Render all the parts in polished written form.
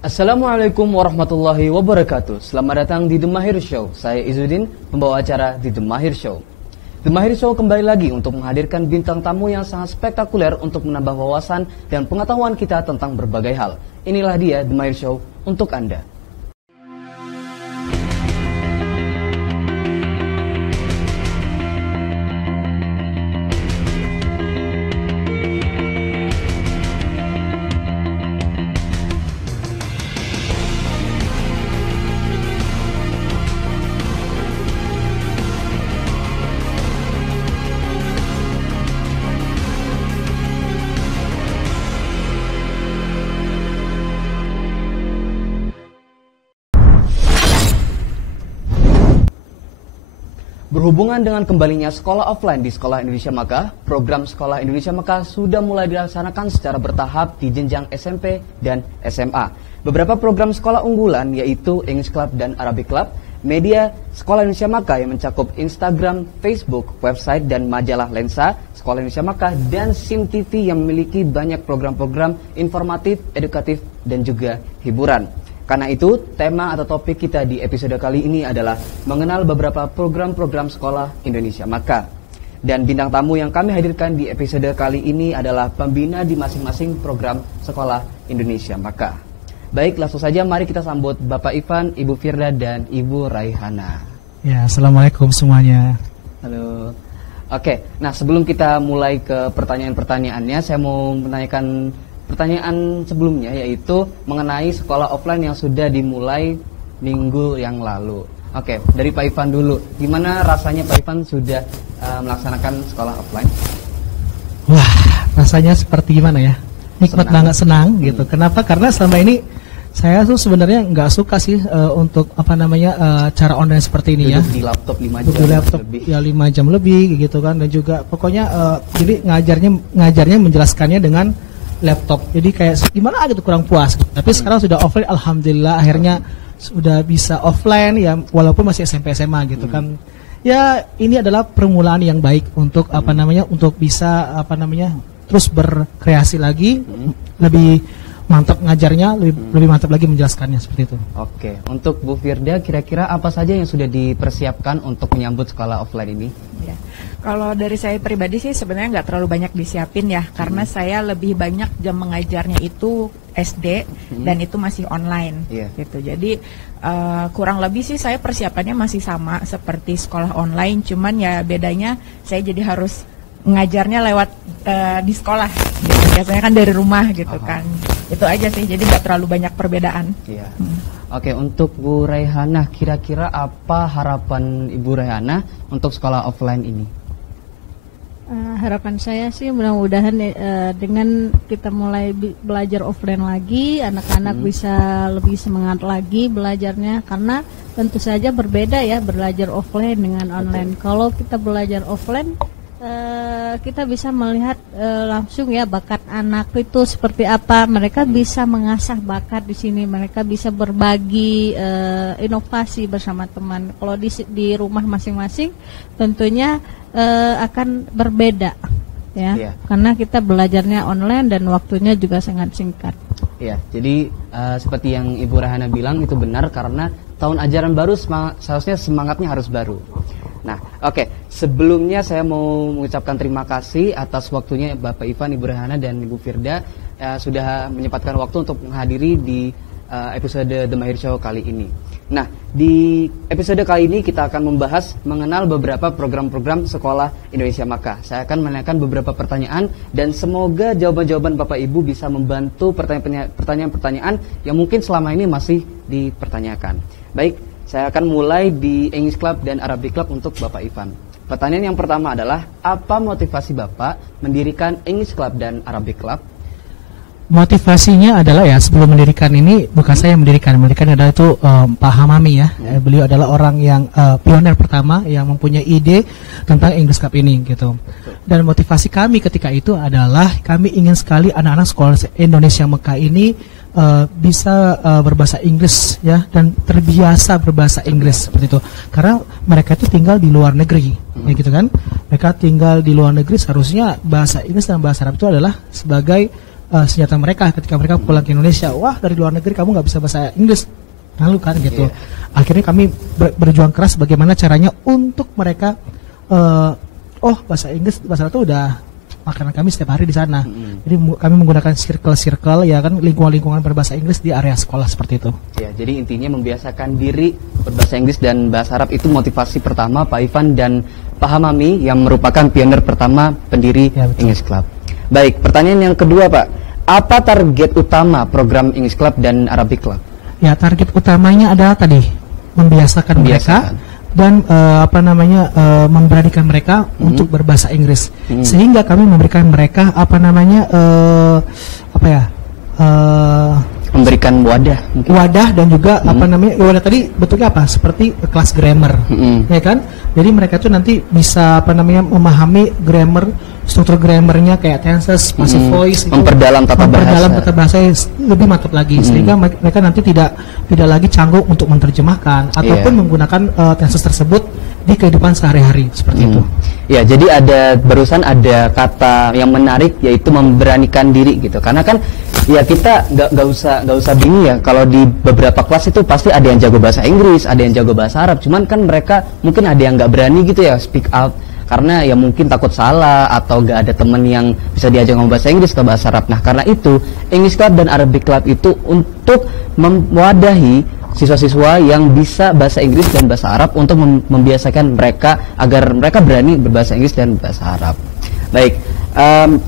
Assalamualaikum warahmatullahi wabarakatuh. Selamat datang di The Mahir Show. Saya Izudin, pembawa acara di The Mahir Show. The Mahir Show kembali lagi untuk menghadirkan bintang tamu yang sangat spektakuler untuk menambah wawasan dan pengetahuan kita tentang berbagai hal. Inilah dia The Mahir Show untuk Anda. Berhubungan dengan kembalinya sekolah offline di Sekolah Indonesia Makkah, program Sekolah Indonesia Makkah sudah mulai dilaksanakan secara bertahap di jenjang SMP dan SMA. Beberapa program sekolah unggulan yaitu English Club dan Arabic Club, media Sekolah Indonesia Makkah yang mencakup Instagram, Facebook, website dan majalah Lensa Sekolah Indonesia Makkah, dan SIM TV yang memiliki banyak program-program informatif, edukatif, dan juga hiburan. Karena itu, tema atau topik kita di episode kali ini adalah mengenal beberapa program-program Sekolah Indonesia Makkah. Dan bintang tamu yang kami hadirkan di episode kali ini adalah pembina di masing-masing program Sekolah Indonesia Makkah. Baik, langsung saja mari kita sambut Bapak Ivan, Ibu Firda, dan Ibu Raihana. Ya, Assalamualaikum semuanya. Halo. Oke, nah sebelum kita mulai ke pertanyaan-pertanyaannya, saya mau menanyakan pertanyaan sebelumnya, yaitu mengenai sekolah offline yang sudah dimulai minggu yang lalu. Oke, dari Pak Ivan dulu. Gimana rasanya Pak Ivan sudah melaksanakan sekolah offline? Wah, rasanya seperti gimana ya? Nikmat banget, senang gitu. Kenapa? Karena selama ini saya tuh sebenarnya nggak suka sih untuk cara online seperti ini. Duduk ya. Di laptop 5 jam. Duduk di laptop lebih. Ya 5 jam lebih gitu kan, dan juga pokoknya jadi ngajarnya menjelaskannya dengan laptop, jadi kayak gimana gitu, kurang puas. Tapi sekarang sudah offline, alhamdulillah akhirnya sudah bisa offline ya, walaupun masih SMP SMA gitu kan. Ya ini adalah permulaan yang baik untuk untuk bisa terus berkreasi lagi, lebih mantap ngajarnya, lebih mantap lagi menjelaskannya, seperti itu. Oke, untuk Bu Firda, kira-kira apa saja yang sudah dipersiapkan untuk menyambut sekolah offline ini? Ya. Kalau dari saya pribadi sih sebenarnya nggak terlalu banyak disiapin ya, karena saya lebih banyak jam mengajarnya itu SD dan itu masih online, gitu. Jadi kurang lebih sih saya persiapannya masih sama seperti sekolah online, cuman ya bedanya saya jadi harus ngajarnya lewat di sekolah, gitu. Biasanya kan dari rumah gitu kan. Itu aja sih, jadi nggak terlalu banyak perbedaan. Iya. Oke, untuk Bu Raihana, kira-kira apa harapan Ibu Raihana untuk sekolah offline ini? Harapan saya sih mudah-mudahan dengan kita mulai belajar offline lagi, anak-anak bisa lebih semangat lagi belajarnya, karena tentu saja berbeda ya belajar offline dengan online. Kalau kita belajar offline, kita bisa melihat langsung ya bakat anak itu seperti apa. Mereka bisa mengasah bakat di sini, mereka bisa berbagi inovasi bersama teman. Kalau di rumah masing-masing tentunya akan berbeda ya, karena kita belajarnya online dan waktunya juga sangat singkat. Iya, jadi seperti yang Ibu Raihana bilang itu benar, karena tahun ajaran baru seharusnya semangatnya harus baru. Nah, oke, sebelumnya saya mau mengucapkan terima kasih atas waktunya Bapak Ivan, Ibu Raihana, dan Ibu Firda sudah menyempatkan waktu untuk menghadiri di episode The Mahir Show kali ini. Nah, di episode kali ini kita akan membahas mengenal beberapa program-program Sekolah Indonesia Makkah. Saya akan menanyakan beberapa pertanyaan dan semoga jawaban-jawaban Bapak Ibu bisa membantu pertanyaan-pertanyaan yang mungkin selama ini masih dipertanyakan. Baik, saya akan mulai di English Club dan Arabic Club untuk Bapak Ivan. Pertanyaan yang pertama adalah, apa motivasi Bapak mendirikan English Club dan Arabic Club? Motivasinya adalah ya, sebelum mendirikan ini bukan saya yang mendirikan adalah itu Pak Hamami ya. Beliau adalah orang yang pioner pertama yang mempunyai ide tentang English Club ini gitu. Dan motivasi kami ketika itu adalah kami ingin sekali anak-anak sekolah Indonesia Makkah ini bisa berbahasa Inggris ya, dan terbiasa berbahasa Inggris seperti itu. Karena mereka itu tinggal di luar negeri, ya gitu kan. Mereka tinggal di luar negeri, seharusnya bahasa Inggris dan bahasa Arab itu adalah sebagai senjata mereka ketika mereka pulang ke Indonesia. Wah, dari luar negeri kamu nggak bisa bahasa Inggris, lalu kan gitu. Akhirnya kami berjuang keras bagaimana caranya untuk mereka bahasa Inggris, bahasa Arab itu udah makanan kami setiap hari di sana. Jadi kami menggunakan circle ya kan, lingkungan berbahasa Inggris di area sekolah seperti itu. Ya, jadi intinya membiasakan diri berbahasa Inggris dan bahasa Arab itu motivasi pertama Pak Ivan dan Pak Hamami yang merupakan pionir pertama pendiri English Club. Baik, pertanyaan yang kedua Pak, apa target utama program English Club dan Arabic Club? Ya, target utamanya adalah tadi membiasakan mereka dan memberanikan mereka untuk berbahasa Inggris, sehingga kami memberikan mereka memberikan wadah mungkin. Wadah dan juga wadah tadi bentuknya apa, seperti kelas grammar, ya kan. Jadi mereka tuh nanti bisa memahami grammar, struktur grammarnya kayak tenses, passive voice, memperdalam tata bahasa lebih mantap lagi, sehingga mereka nanti tidak lagi canggung untuk menerjemahkan ataupun menggunakan tenses tersebut di kehidupan sehari-hari seperti itu. Ya, jadi barusan ada kata yang menarik, yaitu memberanikan diri gitu. Karena kan ya kita nggak usah bingung ya, kalau di beberapa kelas itu pasti ada yang jago bahasa Inggris, ada yang jago bahasa Arab. Cuman kan mereka mungkin ada yang nggak berani gitu ya speak out, karena ya mungkin takut salah atau nggak ada teman yang bisa diajak ngomong bahasa Inggris atau bahasa Arab. Nah, karena itu English Club dan Arabic Club itu untuk mewadahi siswa-siswa yang bisa bahasa Inggris dan bahasa Arab untuk membiasakan mereka agar mereka berani berbahasa Inggris dan bahasa Arab. Baik,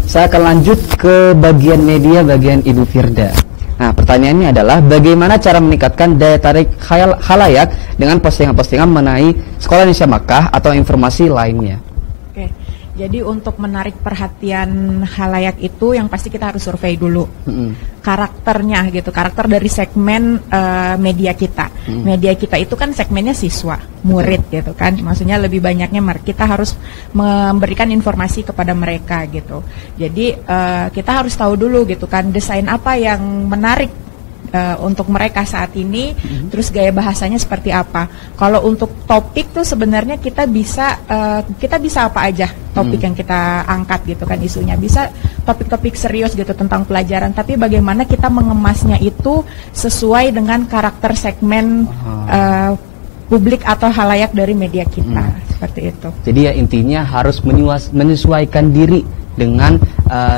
saya akan lanjut ke bagian media, bagian Ibu Firda. Nah, pertanyaannya adalah bagaimana cara meningkatkan daya tarik khalayak dengan postingan-postingan mengenai Sekolah Indonesia Makkah atau informasi lainnya? Oke, jadi untuk menarik perhatian khalayak itu yang pasti kita harus survei dulu karakternya gitu, karakter dari segmen media kita. Media kita itu kan segmennya siswa, murid gitu kan, maksudnya lebih banyaknya kita harus memberikan informasi kepada mereka gitu. Jadi kita harus tahu dulu gitu kan, desain apa yang menarik untuk mereka saat ini, terus gaya bahasanya seperti apa. Kalau untuk topik tuh sebenarnya kita bisa apa aja topik yang kita angkat gitu kan, isunya bisa topik-topik serius gitu tentang pelajaran, tapi bagaimana kita mengemasnya itu sesuai dengan karakter segmen publik atau halayak dari media kita, seperti itu. Jadi ya intinya harus menyesuaikan diri dengan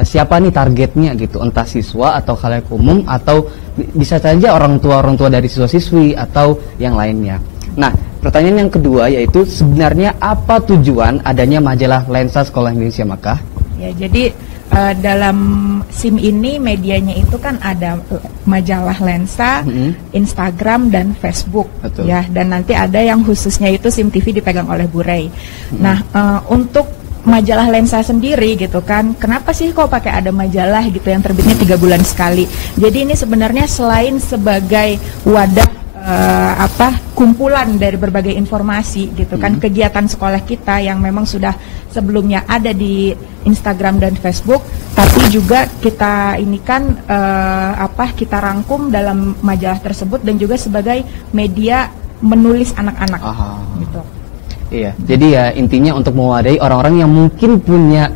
siapa nih targetnya gitu, entah siswa atau khalayak umum atau bisa saja orang tua dari siswa-siswi atau yang lainnya. Nah, pertanyaan yang kedua yaitu sebenarnya apa tujuan adanya majalah Lensa Sekolah Indonesia Makkah? Ya, jadi dalam SIM ini medianya itu kan ada majalah Lensa, Instagram dan Facebook. Betul. Ya, dan nanti ada yang khususnya itu SIM TV dipegang oleh Bu Rey. Nah, untuk majalah Lensa sendiri gitu kan, kenapa sih kok pakai ada majalah gitu yang terbitnya 3 bulan sekali? Jadi ini sebenarnya selain sebagai wadah kumpulan dari berbagai informasi gitu kan, kegiatan sekolah kita yang memang sudah sebelumnya ada di Instagram dan Facebook, tapi juga kita ini kan kita rangkum dalam majalah tersebut dan juga sebagai media menulis anak-anak gitu. Iya, jadi ya intinya untuk mewadahi orang-orang yang mungkin punya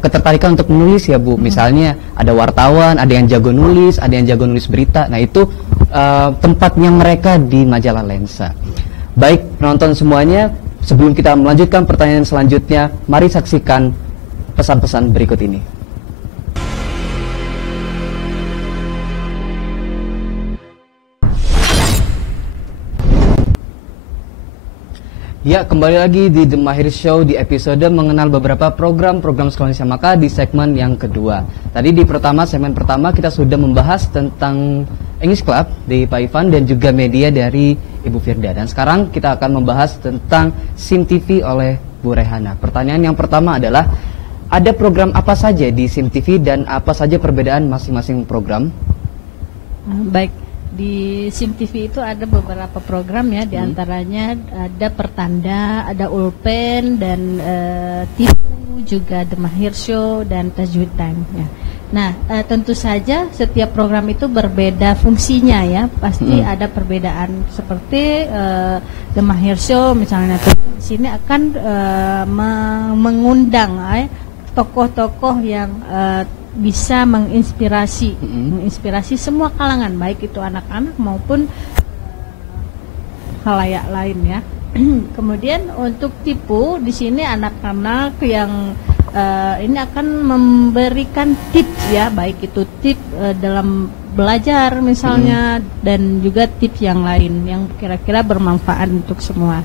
ketertarikan untuk menulis ya Bu. Misalnya ada wartawan, ada yang jago nulis, ada yang jago nulis berita. Nah itu tempatnya mereka di majalah Lensa. Baik penonton semuanya, sebelum kita melanjutkan pertanyaan selanjutnya, mari saksikan pesan-pesan berikut ini. Ya, kembali lagi di The Mahir Show di episode mengenal beberapa program-program Sekolah Indonesia Makkah di segmen yang kedua. Tadi di segmen pertama kita sudah membahas tentang English Club di Pak Ivan dan juga media dari Ibu Firda. Dan sekarang kita akan membahas tentang SIM TV oleh Bu Rehana. Pertanyaan yang pertama adalah, ada program apa saja di SIM TV dan apa saja perbedaan masing-masing program? Baik. Di SIM TV itu ada beberapa program ya, diantaranya ada Pertanda, ada Ulpen, dan Tipu, juga The Mahir Show, dan Tajwid Time ya. Nah, tentu saja setiap program itu berbeda fungsinya ya, pasti ada perbedaan. Seperti The Mahir Show misalnya, di sini akan mengundang tokoh-tokoh yang bisa menginspirasi semua kalangan, baik itu anak-anak maupun khalayak lain ya. Kemudian untuk tipu di sini anak-anak yang ini akan memberikan tips ya, baik itu tips dalam belajar misalnya dan juga tips yang lain yang kira-kira bermanfaat untuk semua.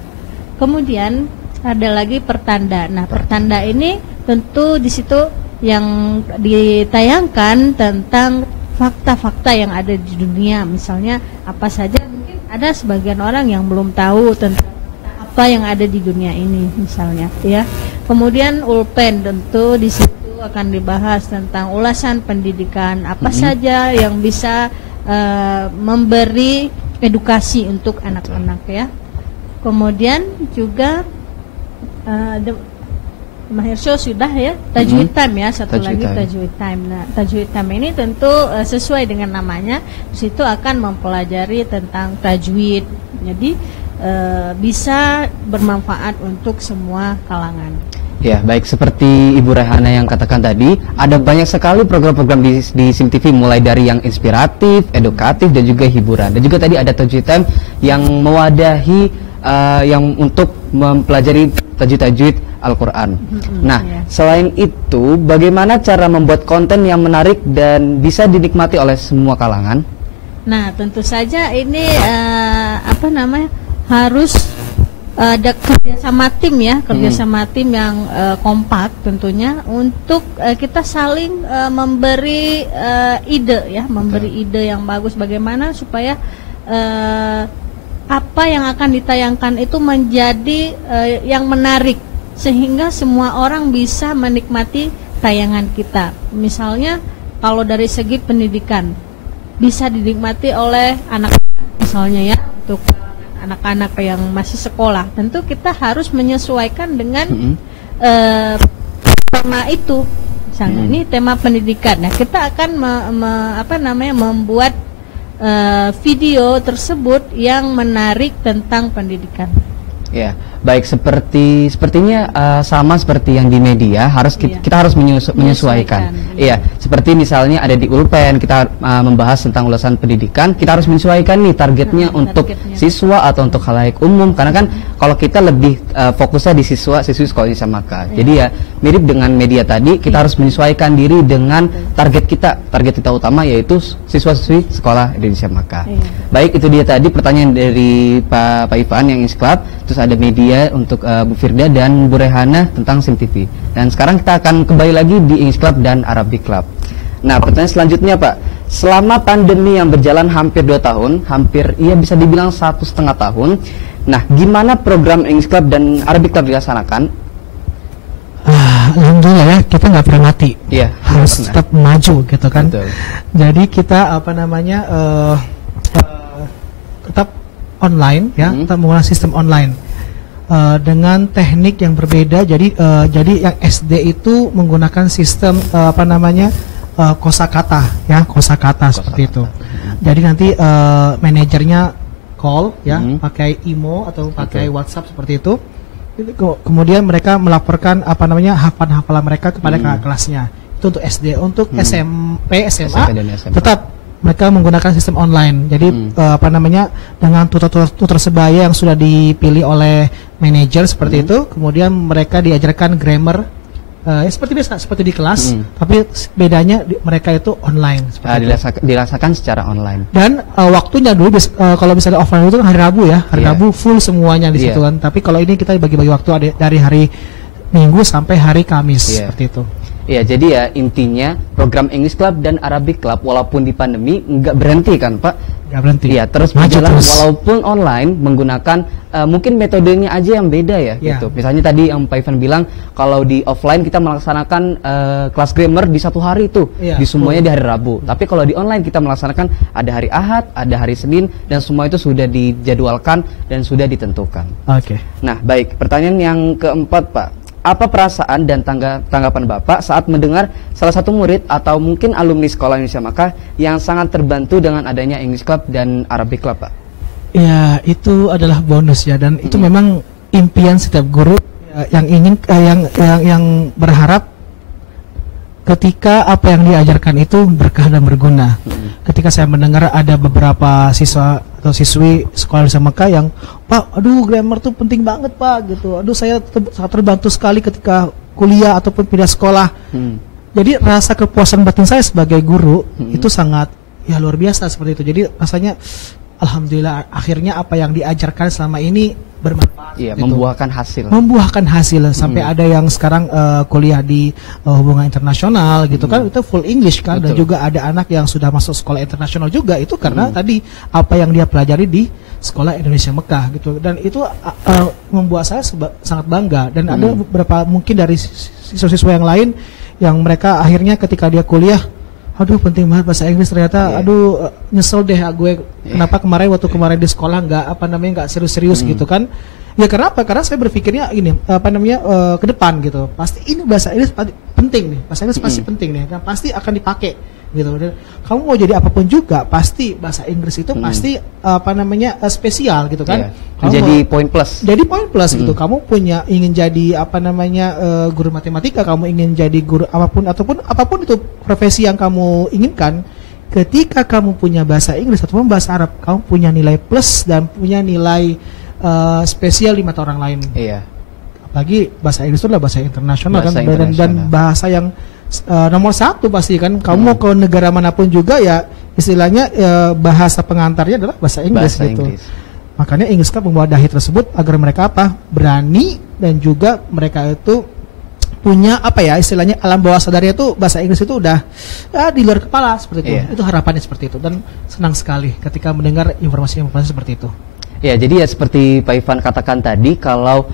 Kemudian ada lagi pertanda. Nah, pertanda ini tentu di situ yang ditayangkan tentang fakta-fakta yang ada di dunia, misalnya apa saja, mungkin ada sebagian orang yang belum tahu tentang apa yang ada di dunia ini misalnya ya. Kemudian ulpen, tentu di situ akan dibahas tentang ulasan pendidikan apa saja yang bisa memberi edukasi untuk anak-anak ya. Kemudian juga Mahersho sudah ya, tajwid time ya, satu lagi tajwid time. Nah, tajwid time ini tentu sesuai dengan namanya, di situ akan mempelajari tentang tajwid. Jadi bisa bermanfaat untuk semua kalangan. Ya, baik, seperti Ibu Rehana yang katakan tadi, ada banyak sekali program-program di SIM TV, mulai dari yang inspiratif, edukatif, dan juga hiburan. Dan juga tadi ada tajwid time yang mewadahi yang untuk mempelajari tajwid Al-Quran. Nah, selain itu, bagaimana cara membuat konten yang menarik dan bisa dinikmati oleh semua kalangan? Nah, tentu saja ini harus ada kerjasama tim ya, kerjasama tim yang kompak tentunya untuk kita saling memberi ide ya, memberi ide yang bagus bagaimana supaya apa yang akan ditayangkan itu menjadi yang menarik, sehingga semua orang bisa menikmati tayangan kita. Misalnya kalau dari segi pendidikan bisa dinikmati oleh anak-anak misalnya ya, untuk anak-anak yang masih sekolah, tentu kita harus menyesuaikan dengan tema itu. Misalnya ini tema pendidikan. Nah, kita akan membuat video tersebut yang menarik tentang pendidikan. Ya, baik, sepertinya sama seperti yang di media, kita harus menyesuaikan. Iya, seperti misalnya ada di Ulpen kita membahas tentang ulasan pendidikan, kita harus menyesuaikan nih targetnya untuk siswa atau untuk khalayak umum, karena kan kalau kita lebih fokusnya di siswi sekolah Indonesia Maka. Jadi ya mirip dengan media tadi, kita harus menyesuaikan diri dengan target kita utama, yaitu siswa-siswi sekolah Indonesia Maka. Baik, itu dia tadi pertanyaan dari Pak Ivan yang Insklab. Terus ada media untuk Bu Firda dan Bu Rehana tentang SIM TV. Dan sekarang kita akan kembali lagi di English Club dan Arabic Club. Nah, pertanyaan selanjutnya Pak, selama pandemi yang berjalan hampir 2 tahun, bisa dibilang 1,5 tahun, nah gimana program English Club dan Arabic Club dilaksanakan? Alhamdulillah ya, kita nggak pernah mati. Iya, harus tetap maju gitu kan. Betul. Jadi kita tetap online ya, tetap menggunakan sistem online. Dengan teknik yang berbeda. Jadi yang SD itu menggunakan sistem kosakata ya, kosakata seperti itu. Jadi nanti manajernya call ya, pakai imo atau pakai WhatsApp seperti itu. Kemudian mereka melaporkan hafalan mereka kepada kakak kelasnya. Itu untuk SD. Untuk SMP, SMA tetap mereka menggunakan sistem online. Jadi dengan tutor sebaya yang sudah dipilih oleh manajer seperti itu. Kemudian mereka diajarkan grammar seperti biasa, seperti di kelas, tapi bedanya mereka itu online. Dirasakan secara online. Dan waktunya dulu kalau misalnya offline itu hari Rabu ya, Rabu full semuanya di situ kan. Tapi kalau ini kita bagi-bagi waktu dari hari Minggu sampai hari Kamis seperti itu. Ya, jadi ya intinya program English Club dan Arabic Club walaupun di pandemi nggak berhenti kan Pak? Nggak berhenti. Iya, terus berjalan walaupun online menggunakan mungkin metodenya aja yang beda ya gitu. Misalnya tadi yang Pak Ivan bilang kalau di offline kita melaksanakan kelas grammar di 1 hari itu, di semuanya di hari Rabu. Tapi kalau di online kita melaksanakan ada hari Ahad, ada hari Senin, dan semua itu sudah dijadwalkan dan sudah ditentukan. Oke. Nah, baik, pertanyaan yang keempat Pak. Apa perasaan dan tanggapan Bapak saat mendengar salah satu murid atau mungkin alumni Sekolah Indonesia Maka yang sangat terbantu dengan adanya English Club dan Arabic Club, Pak? Ya, itu adalah bonus ya, dan itu memang impian setiap guru yang ingin yang berharap ketika apa yang diajarkan itu berkah dan berguna. Ketika saya mendengar ada beberapa siswa atau siswi sekolah Indonesia Mekah yang, Pak, aduh grammar tuh penting banget Pak gitu. Aduh saya sangat terbantu sekali ketika kuliah ataupun pindah sekolah. Jadi rasa kepuasan batin saya sebagai guru itu sangat ya luar biasa seperti itu. Jadi rasanya alhamdulillah akhirnya apa yang diajarkan selama ini bermanfaat. Iya, gitu. membuahkan hasil. Membuahkan hasil sampai ada yang sekarang kuliah di hubungan internasional gitu kan, itu full English kan. Betul. Dan juga ada anak yang sudah masuk sekolah internasional juga itu karena tadi apa yang dia pelajari di sekolah Indonesia Mekah gitu. Dan itu membuat saya sangat bangga. Dan ada beberapa mungkin dari siswa-siswa yang lain yang mereka akhirnya ketika dia kuliah, aduh penting banget bahasa Inggris ternyata, aduh nyesel deh gue kenapa waktu kemarin di sekolah nggak serius-serius gitu kan. Ya karena apa? Karena saya berpikirnya ini ke depan gitu. Pasti ini bahasa Inggris penting nih. Bahasa Inggris pasti penting nih dan pasti akan dipakai gitu. Dan kamu mau jadi apapun juga pasti bahasa Inggris itu pasti spesial gitu kan. Jadi poin plus. Jadi poin plus gitu. Kamu ingin jadi guru matematika, kamu ingin jadi guru apapun itu profesi yang kamu inginkan. Ketika kamu punya bahasa Inggris ataupun bahasa Arab, kamu punya nilai plus dan punya nilai spesial di mata orang lain. Iya. Apalagi bahasa Inggris itu adalah bahasa internasional Bahasa kan, internasional. dan bahasa yang nomor satu pasti kan. Kamu mau ke negara manapun juga ya istilahnya bahasa pengantarnya adalah bahasa Inggris gitu. Makanya English Club membawa dahi tersebut agar mereka berani dan juga mereka itu punya istilahnya alam bawah sadarnya itu bahasa Inggris itu udah di luar kepala seperti itu. Itu harapannya seperti itu dan senang sekali ketika mendengar informasi-informasi seperti itu. Ya, jadi ya seperti Pak Ivan katakan tadi, kalau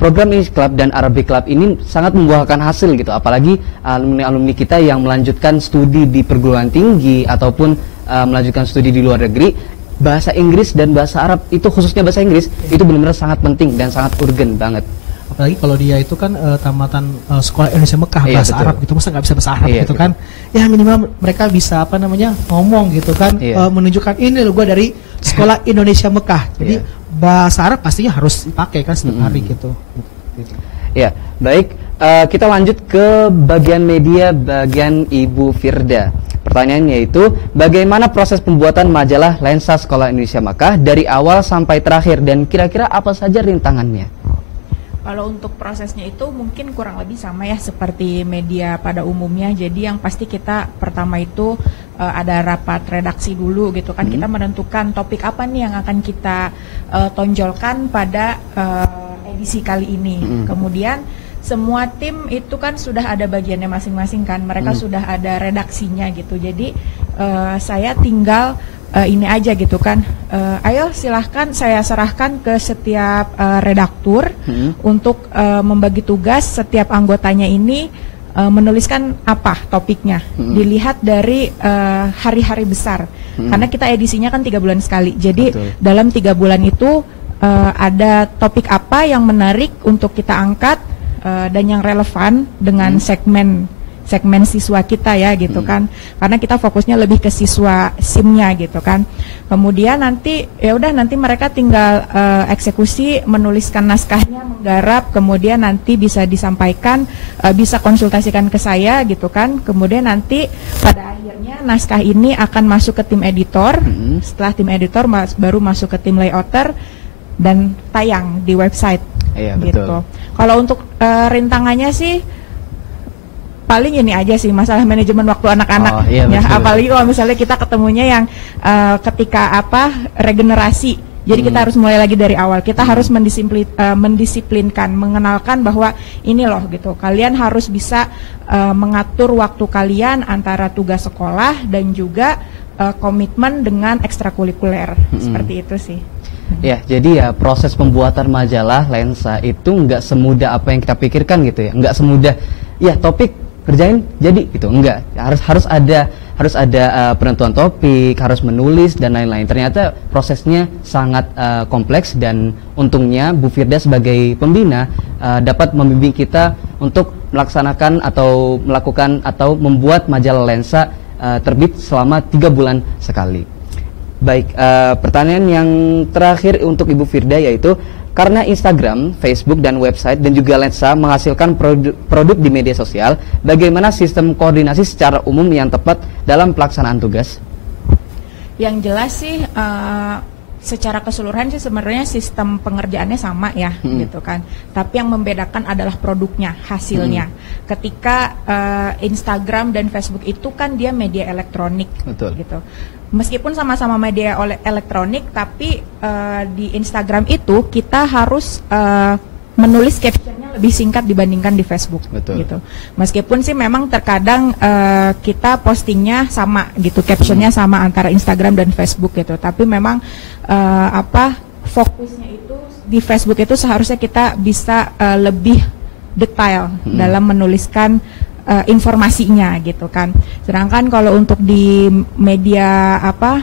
program English Club dan Arabic Club ini sangat membuahkan hasil gitu, apalagi alumni-alumni kita yang melanjutkan studi di perguruan tinggi ataupun melanjutkan studi di luar negeri, bahasa Inggris dan bahasa Arab itu, khususnya bahasa Inggris, itu benar-benar sangat penting dan sangat urgen banget. Apalagi kalau dia itu kan tamatan sekolah Indonesia Mekah, bahasa Arab gitu, masa nggak bisa bahasa Arab gitu kan. Ya minimal mereka bisa ngomong gitu kan, menunjukkan ini loh gue dari sekolah Indonesia Mekah. Jadi bahasa Arab pastinya harus dipakai kan setiap hari gitu. Ya, baik, kita lanjut ke bagian media, bagian Ibu Firda. Pertanyaannya yaitu, bagaimana proses pembuatan majalah Lensa Sekolah Indonesia Mekah dari awal sampai terakhir, dan kira-kira apa saja rintangannya? Kalau untuk prosesnya itu mungkin kurang lebih sama ya seperti media pada umumnya. Jadi yang pasti kita pertama itu ada rapat redaksi dulu gitu kan. Kita menentukan topik apa nih yang akan kita tonjolkan pada edisi kali ini. Kemudian semua tim itu kan sudah ada bagiannya masing-masing kan. Mereka sudah ada redaksinya gitu. Jadi saya tinggal ini aja gitu kan, ayo silahkan saya serahkan ke setiap redaktur untuk membagi tugas setiap anggotanya ini menuliskan apa topiknya, dilihat dari hari-hari besar, karena kita edisinya kan 3 bulan sekali, jadi dalam 3 bulan itu ada topik apa yang menarik untuk kita angkat dan yang relevan dengan segmen siswa kita ya gitu kan, karena kita fokusnya lebih ke siswa SIM-nya gitu kan. Kemudian nanti nanti mereka tinggal eksekusi, menuliskan naskahnya, menggarap, kemudian nanti bisa disampaikan, bisa konsultasikan ke saya gitu kan. Kemudian nanti pada akhirnya naskah ini akan masuk ke tim editor, setelah tim editor baru masuk ke tim layouter dan tayang di website. Iya, gitu. betul. Kalau untuk rintangannya sih paling ini aja sih, masalah manajemen waktu anak-anak ya, apalagi kalau misalnya kita ketemunya yang ketika regenerasi, jadi kita harus mulai lagi dari awal, kita harus mendisiplinkan, mengenalkan bahwa ini loh gitu, kalian harus bisa mengatur waktu kalian antara tugas sekolah dan juga komitmen dengan ekstrakurikuler, seperti itu sih. Ya, jadi ya proses pembuatan majalah Lensa itu nggak semudah apa yang kita pikirkan gitu ya, nggak semudah ya topik kerjain jadi gitu, enggak, harus ada penentuan topik, harus menulis dan lain-lain. Ternyata prosesnya sangat kompleks, dan untungnya Bu Firda sebagai pembina dapat membimbing kita untuk melaksanakan atau melakukan atau membuat majalah Lensa terbit selama 3 bulan sekali. Baik, pertanyaan yang terakhir untuk Ibu Firda yaitu, Karena Instagram, Facebook, dan website dan juga lensa menghasilkan produk di media sosial, bagaimana sistem koordinasi secara umum yang tepat dalam pelaksanaan tugas? Yang jelas sih secara keseluruhan sih sebenarnya sistem pengerjaannya sama ya, gitu kan. Tapi yang membedakan adalah produknya, hasilnya. Ketika Instagram dan Facebook itu kan dia media elektronik, gitu. Meskipun sama-sama media elektronik, tapi di Instagram itu kita harus menulis captionnya lebih singkat dibandingkan di Facebook, gitu. Meskipun sih memang terkadang kita postingnya sama, gitu, captionnya sama antara Instagram dan Facebook, gitu. Tapi memang fokusnya itu di Facebook itu seharusnya kita bisa lebih detail dalam menuliskan informasinya, gitu kan. Sedangkan kalau untuk di media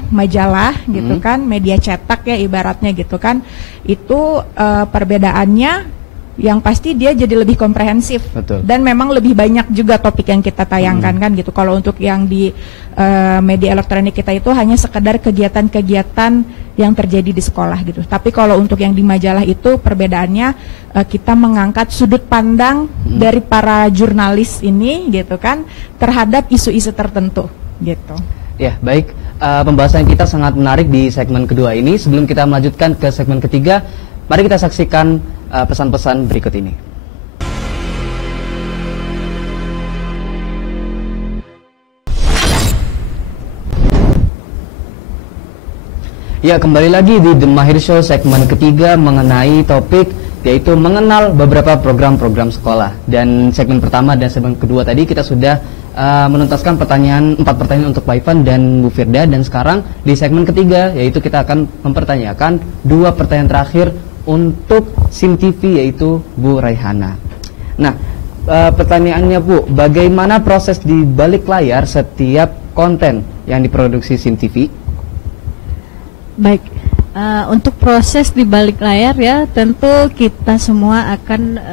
majalah, gitu kan, media cetak ya ibaratnya, gitu kan, itu perbedaannya yang pasti dia jadi lebih komprehensif. Dan memang lebih banyak juga topik yang kita tayangkan kan, gitu. Kalau untuk yang di media elektronik kita itu hanya sekedar kegiatan-kegiatan yang terjadi di sekolah, gitu. Tapi kalau untuk yang di majalah itu perbedaannya kita mengangkat sudut pandang dari para jurnalis ini, gitu kan, terhadap isu-isu tertentu, gitu. Ya, baik. Pembahasan kita sangat menarik di segmen kedua ini. Sebelum kita melanjutkan ke segmen ketiga, mari kita saksikan pesan-pesan berikut ini. Ya, kembali lagi di The Mahir Show segmen ketiga mengenai topik yaitu mengenal beberapa program-program sekolah. Dan segmen pertama dan segmen kedua tadi kita sudah menuntaskan 4 pertanyaan untuk Pak Ivan dan Bu Firda. Dan sekarang di segmen ketiga yaitu kita akan mempertanyakan 2 pertanyaan terakhir untuk SIM TV yaitu Bu Raihana. Nah, pertanyaannya Bu, bagaimana proses di balik layar setiap konten yang diproduksi SIM TV? Baik, untuk proses di balik layar ya, tentu kita semua akan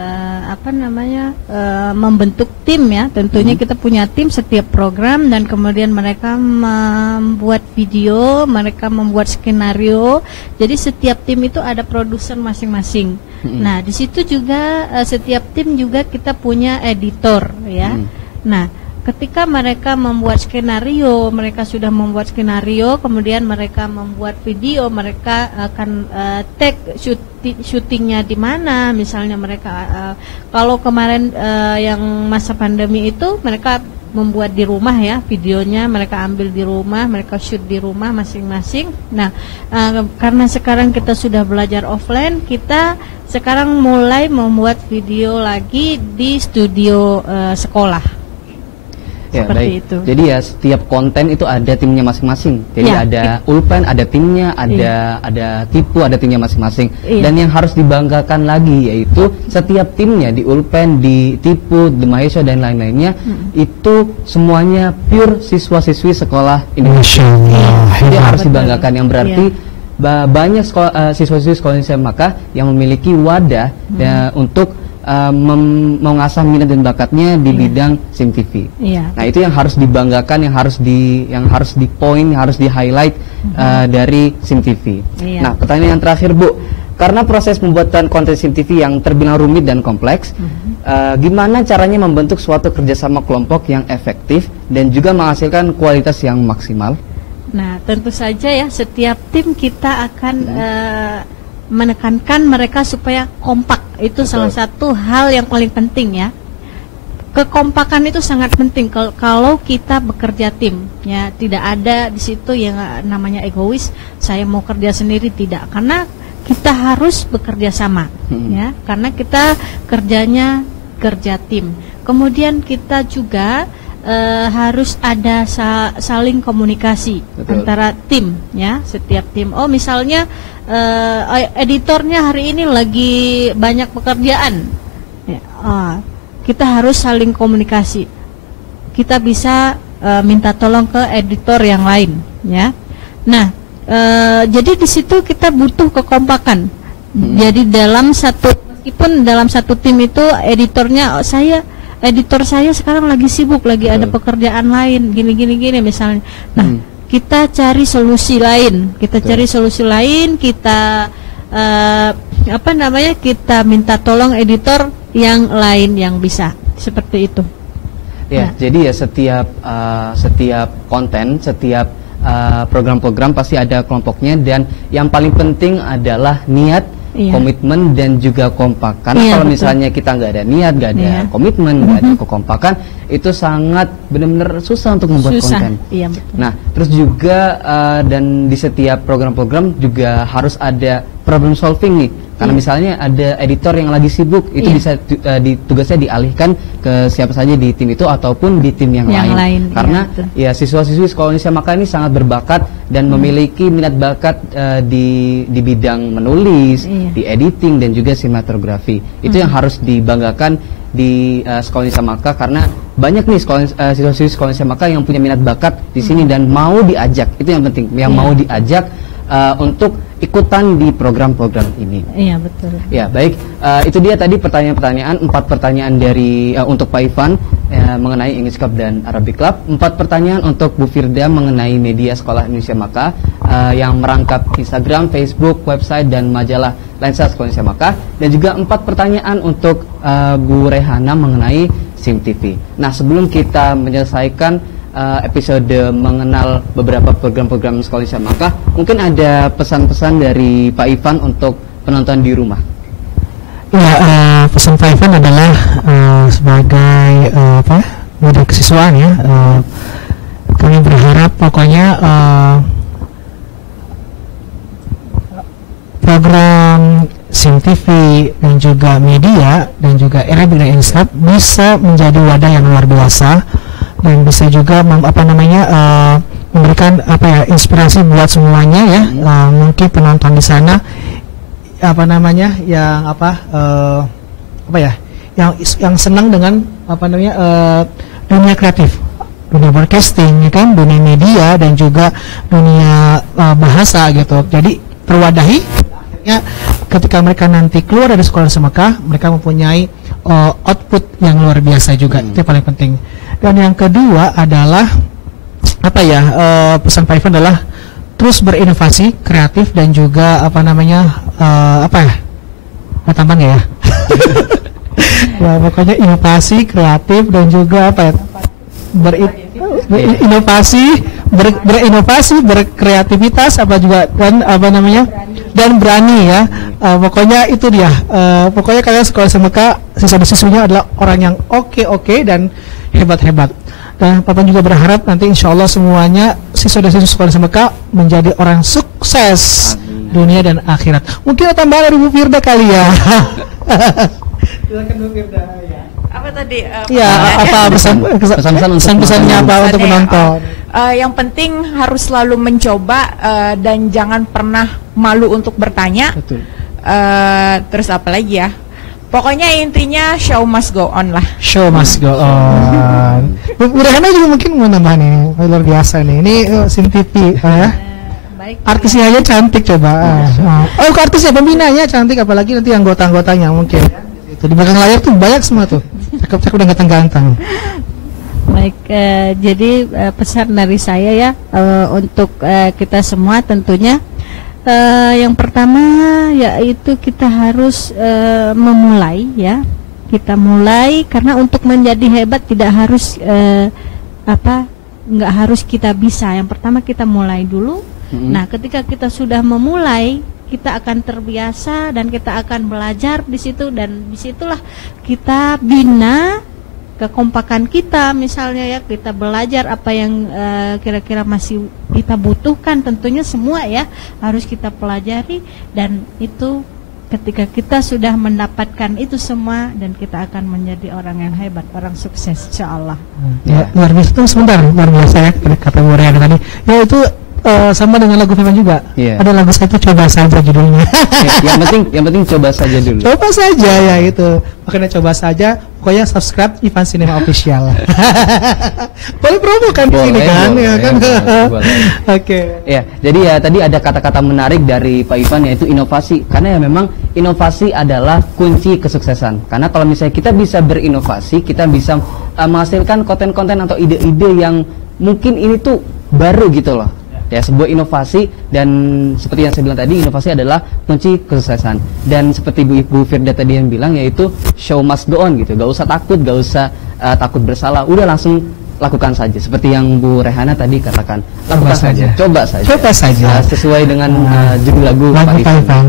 membentuk tim ya. Tentunya kita punya tim setiap program dan kemudian mereka membuat video, mereka membuat skenario. Jadi setiap tim itu ada produser masing-masing. Nah, di situ juga setiap tim juga kita punya editor ya. Nah, ketika mereka membuat skenario, mereka sudah membuat skenario, kemudian mereka membuat video, mereka akan tag syutingnya di mana. Misalnya mereka kalau kemarin yang masa pandemi itu mereka membuat di rumah ya, videonya mereka ambil di rumah, mereka shoot di rumah masing-masing. Nah, karena sekarang kita sudah belajar offline, kita sekarang mulai membuat video lagi di studio sekolah. Ya, baik. Itu. Jadi ya setiap konten itu ada timnya masing-masing. Jadi ya, ada Ulpen, ada timnya, ada Tipu, ada timnya masing-masing. Dan yang harus dibanggakan lagi yaitu setiap timnya di Ulpen, di Tipu, The Mahir Show dan lain-lainnya itu semuanya pure siswa-siswi sekolah Indonesia. Jadi harus dibanggakan, yang berarti banyak siswa-siswi sekolah Indonesia maka yang memiliki wadah untuk mengasah minat dan bakatnya di bidang SIM TV. Nah, itu yang harus dibanggakan, yang harus di point, yang harus di highlight dari SIM TV. Nah, pertanyaan yang terakhir Bu, karena proses pembuatan konten SIM TV yang terbilang rumit dan kompleks, gimana caranya membentuk suatu kerjasama kelompok yang efektif dan juga menghasilkan kualitas yang maksimal? Nah, tentu saja ya setiap tim kita akan menekankan mereka supaya kompak. Itu salah satu hal yang paling penting ya. Kekompakan itu sangat penting kalau kita bekerja tim ya. Tidak ada di situ yang namanya egois, saya mau kerja sendiri, tidak. Karena kita harus bekerja sama ya. Karena kita kerja tim. Kemudian kita juga harus ada saling komunikasi antara tim ya, setiap tim. Oh, misalnya editornya hari ini lagi banyak pekerjaan ya, kita harus saling komunikasi. Kita bisa minta tolong ke editor yang lain ya. Nah, jadi di situ kita butuh kekompakan. Jadi meskipun dalam satu tim itu editornya editor saya sekarang lagi sibuk, lagi ada pekerjaan lain, gini misalnya. Nah, kita cari solusi lain, kita kita minta tolong editor yang lain yang bisa seperti itu. Ya, jadi ya setiap konten, setiap program-program pasti ada kelompoknya, dan yang paling penting adalah niat, komitmen, dan juga kompak. Karena kalau misalnya kita nggak ada niat, nggak ada komitmen, nggak ada kekompakan, itu sangat benar-benar susah untuk membuat konten. Iya, betul. Nah, terus juga dan di setiap program-program juga harus ada problem solving nih. Karena misalnya ada editor yang lagi sibuk, itu bisa tugasnya dialihkan ke siapa saja di tim itu ataupun di tim yang lain. Karena siswa-siswi Sekolah Indonesia Maka ini sangat berbakat dan memiliki minat bakat di bidang menulis, di editing, dan juga sinematografi. Itu yang harus dibanggakan di Sekolah Indonesia Maka, karena banyak nih siswa-siswi Sekolah Indonesia Maka yang punya minat bakat di sini dan mau diajak. Itu yang penting, yang mau diajak untuk ikutan di program-program ini. Iya, betul. Ya, baik. Itu dia tadi pertanyaan-pertanyaan, 4 pertanyaan dari untuk Pak Ivan mengenai English Club dan Arabic Club, 4 pertanyaan untuk Bu Firda mengenai media Sekolah Indonesia Maka yang merangkap Instagram, Facebook, website, dan majalah Lensa Sekolah Indonesia Maka, dan juga 4 pertanyaan untuk Bu Rehana mengenai SIM TV. Nah, sebelum kita menyelesaikan episode mengenal beberapa program-program Sekolah Indonesia Maka, mungkin ada pesan-pesan dari Pak Ivan untuk penonton di rumah. Ya, pesan Pak Ivan adalah sebagai media kesiswaan ya, kami berharap pokoknya program SIM TV dan juga media dan juga Arabic dan English Club bisa menjadi wadah yang luar biasa, dan bisa juga memberikan inspirasi buat semuanya ya. Mungkin penonton di sana yang senang dengan dunia kreatif, dunia broadcasting ya kan, dunia media dan juga dunia bahasa gitu. Jadi terwadahi akhirnya ketika mereka nanti keluar dari Sekolah Indonesia Maka, mereka mempunyai output yang luar biasa juga. Itu yang paling penting. Dan yang kedua adalah pesan Pak Ivan adalah terus berinovasi, kreatif, dan juga tambahan ya. Ya, pokoknya inovasi, kreatif, dan juga berinovasi, berkreativitas, dan berani ya. Pokoknya itu dia. Pokoknya kalian Sekolah Indonesia Maka, siswa-siswinya adalah orang yang oke dan hebat-hebat. Dan Papa juga berharap nanti insya Allah semuanya siswa dan siswa Sekolah Indonesia Maka menjadi orang sukses dunia dan akhirat. Mungkin ada tambahan dari Bu Firda kali ya. Silakan Bu Firda ya. Apa tadi? Pesan-pesannya apa untuk penonton? Yang penting harus selalu mencoba dan jangan pernah malu untuk bertanya. Betul. Terus apa lagi ya? Pokoknya intinya show must go on lah. Show must go on. Bu Rehana juga mungkin mau nambah nih, luar biasa nih. Ini SIM TV ya. Baik. Artisnya aja cantik coba. Artisnya pembinanya cantik, apalagi nanti anggota-anggotanya mungkin. Itu di belakang layar tuh banyak semua tuh. Cakep-cakep dan ganteng-ganteng. Baik, jadi pesan dari saya ya untuk kita semua tentunya. Yang pertama yaitu kita harus memulai ya. Kita mulai karena untuk menjadi hebat tidak harus nggak harus kita bisa. Yang pertama kita mulai dulu. Nah, ketika kita sudah memulai, kita akan terbiasa dan kita akan belajar di situ, dan disitulah kita bina kekompakan kita, misalnya ya, kita belajar apa yang kira-kira masih kita butuhkan, tentunya semua ya harus kita pelajari, dan itu ketika kita sudah mendapatkan itu semua, dan kita akan menjadi orang yang hebat, orang sukses insyaallah. Ya, luar biasa tuh, sebentar, luar biasa ya kata Bu Rehana tadi. Ya itu sama dengan lagu Firman juga. Ada lagu saya itu Coba Saja judulnya. yang penting coba saja dulu. Coba saja ya itu. Makanya coba saja. Pokoknya subscribe Ivan Cinema Official. Boleh promo kan di sini kan? Ya kan. Oke. Ya, jadi ya tadi ada kata-kata menarik dari Pak Ivan, yaitu inovasi. Karena ya memang inovasi adalah kunci kesuksesan. Karena kalau misalnya kita bisa berinovasi, kita bisa menghasilkan konten-konten atau ide-ide yang mungkin ini tuh baru gitu loh. Ya, sebuah inovasi, dan seperti yang saya bilang tadi, inovasi adalah kunci kesuksesan. Dan seperti Bu Firda tadi yang bilang, yaitu show must go on gitu. Gak usah takut, gak usah takut bersalah, udah langsung lakukan saja. Seperti yang Bu Rehana tadi katakan, lakukan saja, coba saja, sesuai dengan judul lagu Pak Ivan.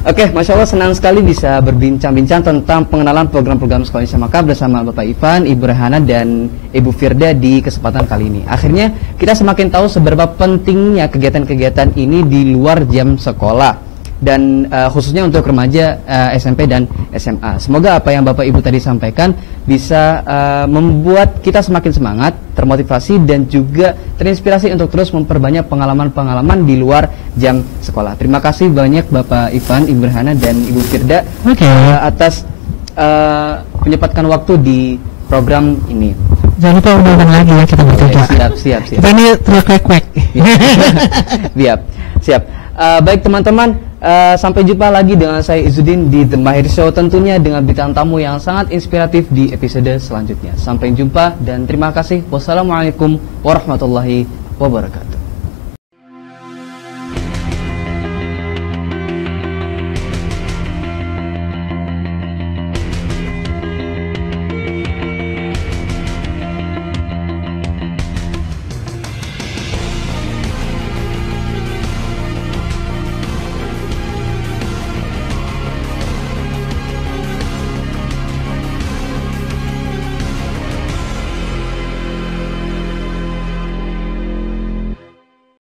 Oke, Masya Allah, senang sekali bisa berbincang-bincang tentang pengenalan program-program Sekolah Indonesia Maka bersama Bapak Ivan, Ibu Rehana, dan Ibu Firda di kesempatan kali ini. Akhirnya kita semakin tahu seberapa pentingnya kegiatan-kegiatan ini di luar jam sekolah, dan khususnya untuk remaja SMP dan SMA. Semoga apa yang Bapak Ibu tadi sampaikan bisa membuat kita semakin semangat, termotivasi, dan juga terinspirasi untuk terus memperbanyak pengalaman-pengalaman di luar jam sekolah. Terima kasih banyak Bapak Ivan, Ibu Rehana, dan Ibu Firda atas menyempatkan waktu di program ini. Jangan lupa undang lagi ya kita bertiga. Siap. Kita ini terkwek-kwek. Siap. Baik teman-teman, sampai jumpa lagi dengan saya Izzuddin di The Mahir Show, tentunya dengan bintang tamu yang sangat inspiratif di episode selanjutnya. Sampai jumpa dan terima kasih. Wassalamualaikum warahmatullahi wabarakatuh.